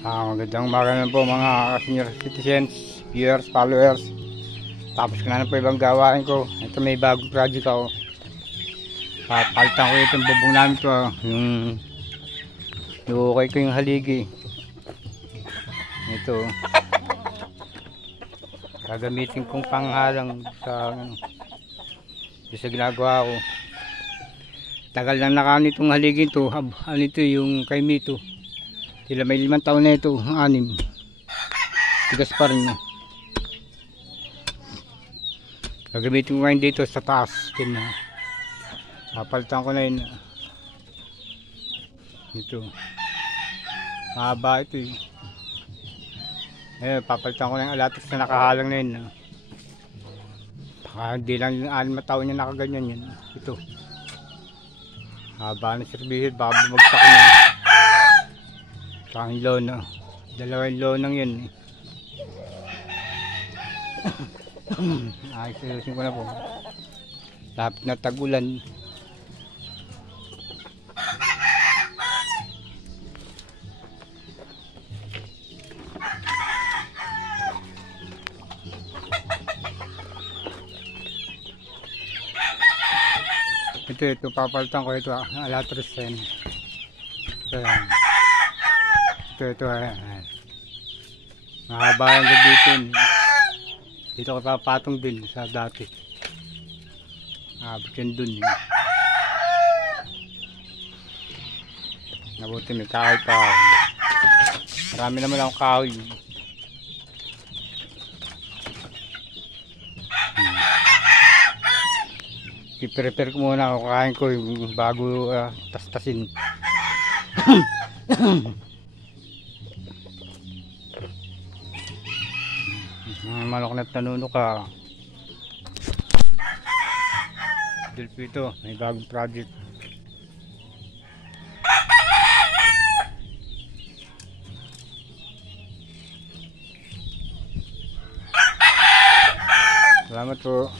Magandang umaga naman po mga senior citizens, viewers, followers. Tapos ko na po ibang gawain ko. Ito may bagong project ako. Papalitan ko itong bubong namin to. Nukay ko yung haligi. Ito. Gagamitin kong panghalang sa ginagawa ko. Tagal lang nakanitong haligi to. Ano ito yung kay Mito. Sila may 5 taon na ito, 6. Tigas pa rin. Gagamitin ko ngayon dito sa taas. Papalitan ko na yun. Ito. Mahaba ito eh. Papalitan ko na yung alatos na nakahalang na yun. Baka hindi lang yung 6 taon niya nakaganyan yun. Ito. Haba na sirbihit, baka bumagsak na. Saan lona? 2 lonang yun. Ayusin ko na po. Lapit na tag-ulan. Ito papalitan ko ito. Alatros yan. Ito mahaba yung gabitin. Dito ko papatong din sa dati. Abot yan dun nabuti may kahoy pa. Marami naman akong kahoy. I-prepare ko muna ako, kain ko yung bago tastasin. Manok na tanunok ka. Dilpito, may bagong project. Salamat po.